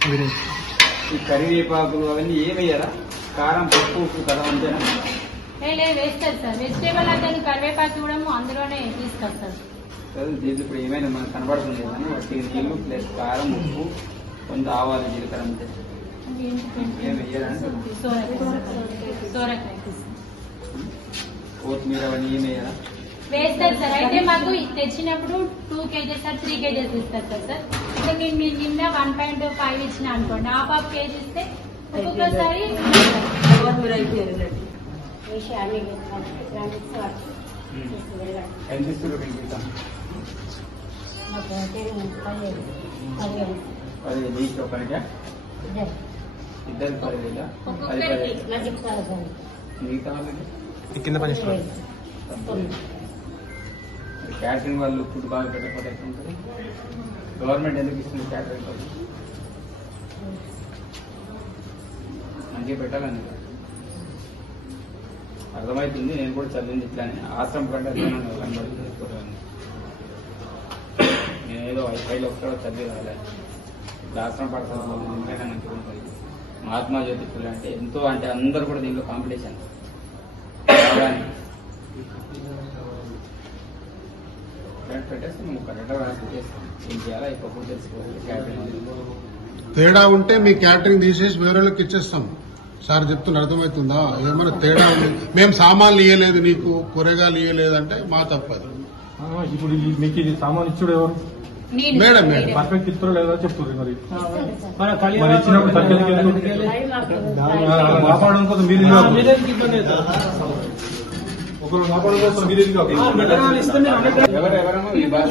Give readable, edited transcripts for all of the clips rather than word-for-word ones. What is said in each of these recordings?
ఈ కరివేపాకులు అవన్నీ ఏమయ్యారా? కారం, పప్పు, ఉప్పు కదా అంతేనా? లేదు వేస్తారు సార్. వెజిటేబుల్ అంటే కరివేపాకు కూడా అందులోనే తీసుకొస్తారు. దీంట్లో ఇప్పుడు ఏమైనా మనకు కనబడుతుంది కానీ వాటి నీళ్ళు ప్లస్ కారం, ఉప్పు, కొంత ఆవాలు, జీలకర్ర అంతే. ఏం వేయాలంటే కొత్తిమీర అవన్నీ ఏం వేయాలా? వేస్తారు సార్. అయితే మాకు తెచ్చినప్పుడు 2 kgs 3 kgs ఇస్తారు సార్. అంటే మీరు నిన్న 1.5 ఇచ్చిన అనుకోండి, హాఫ్ kg ఇస్తే ఒక్కొక్కసారి ఎంత ఇస్తారు? 10 నీకు ఒకరికా? ఇద్దరు 10,000? మిగతా కింద పని క్యాటరింగ్ వాళ్ళు ఫుడ్ బాగా పెట్టకపోతే ఎట్లా ఉంటుంది? గవర్నమెంట్ ఎందుకు ఇస్తుంది క్యాటరింగ్ వాళ్ళు? మంచిగా పెట్టాలని అర్థమవుతుంది. నేను కూడా చదివింది ఇట్లానే. ఆశ్రమం కంటే కనబడుతుంది. నేనేదో వైఫైలో ఒక్కడ చదివి రాలేదు. ఆశ్రమం పడతాను ఇంకైనా మంచిగా ఉంటుంది. మహాత్మా జ్యోతి ఫుల్ అంటే ఎంతో, అంటే అందరూ కూడా దీంట్లో కాంపిటీషన్. పెట్టేస్తే మేము కరెక్ట్గా రాసి చేస్తాం. ఏం చేయాలా ఇప్పుడు తెలుసుకోవాలి. క్యాటరింగ్ తేడా ఉంటే మీ క్యాటరింగ్ తీసేసి వేరే వాళ్ళకి ఇచ్చేస్తాం సార్. చెప్తున్నా అర్థమవుతుందా? ఏమైనా తేడా ఉంది, మేము సామాన్లు ఇవ్వలేదు, నీకు కూరగాయలు ఇవ్వలేదు అంటే మా తప్పదు. ఇప్పుడు మీకు ఇది సామాన్ ఇచ్చుడు ఎవరు? మేడం పర్ఫెక్ట్ ఇస్తారో లేదా చెప్తారు. మరి ఇచ్చినప్పుడు కాపాడడం కోసం మీరు ఒకరు కాపాడడం కోసం మీరు ఎవరెవరమో ఈ భాష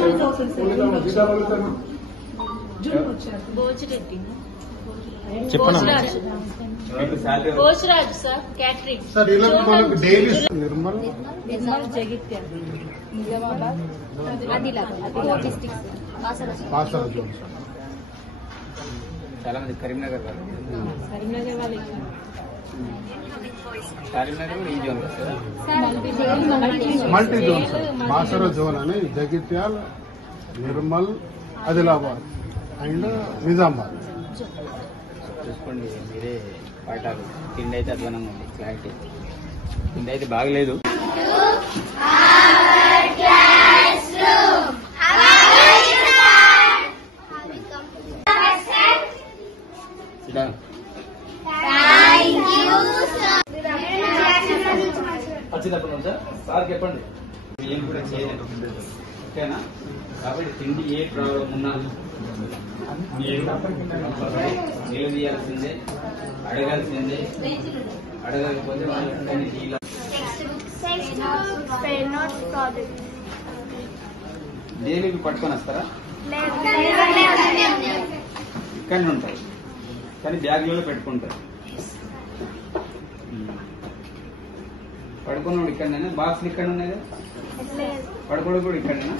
కోచరాజ్ సార్ క్యాటరింగ్ సార్. ఇలా మనకు daily Nirmal, Jagtial, Nizamabad, Adilabad district, Kasara zone. చాలా మంది కరీంనగర్ వాళ్ళు. కరీంనగర్ ఈ zone multi zone sir. Kasara zone అని జగిత్యాల, నిర్మల్, ఆదిలాబాద్ అండ్ నిజామాబాద్. చూసుకోండి మీరే పాఠాలు. తిండి అయితే అధ్వానంగా ఉంది. క్లారిటీ తిండి అయితే బాగలేదు. వచ్చినప్పుడు సార్ సార్ చెప్పండి. ఏం కూడా చేయలేదు ఓకేనా? కాబట్టి తిండి ఏ ప్రాబ్లం ఉన్నా నిలదీయాల్సిందే, అడగాల్సిందే. అడగకపోతే డైలీ పట్టుకొని వస్తారా? ఇక్కడనే ఉంటాయి కానీ బ్యాగ్లలో పెట్టుకుంటారు. పడుకున్నాడు ఇక్కడనేనా? బాక్స్ ఇక్కడ ఉన్నాయి కదా? పడుకోవడం కూడా ఇక్కడనేనా?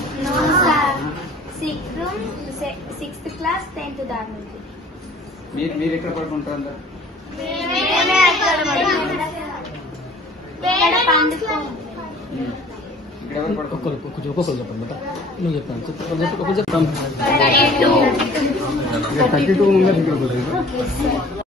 6th class 10th దాని నుంచి. మీరు ఎక్కడ పడుకుంటారు అందరు? ఇక్కడ ఎవరు పడుకోరు? ఒక్కొక్కరు చెప్పండి. నువ్వు చెప్తాను. 32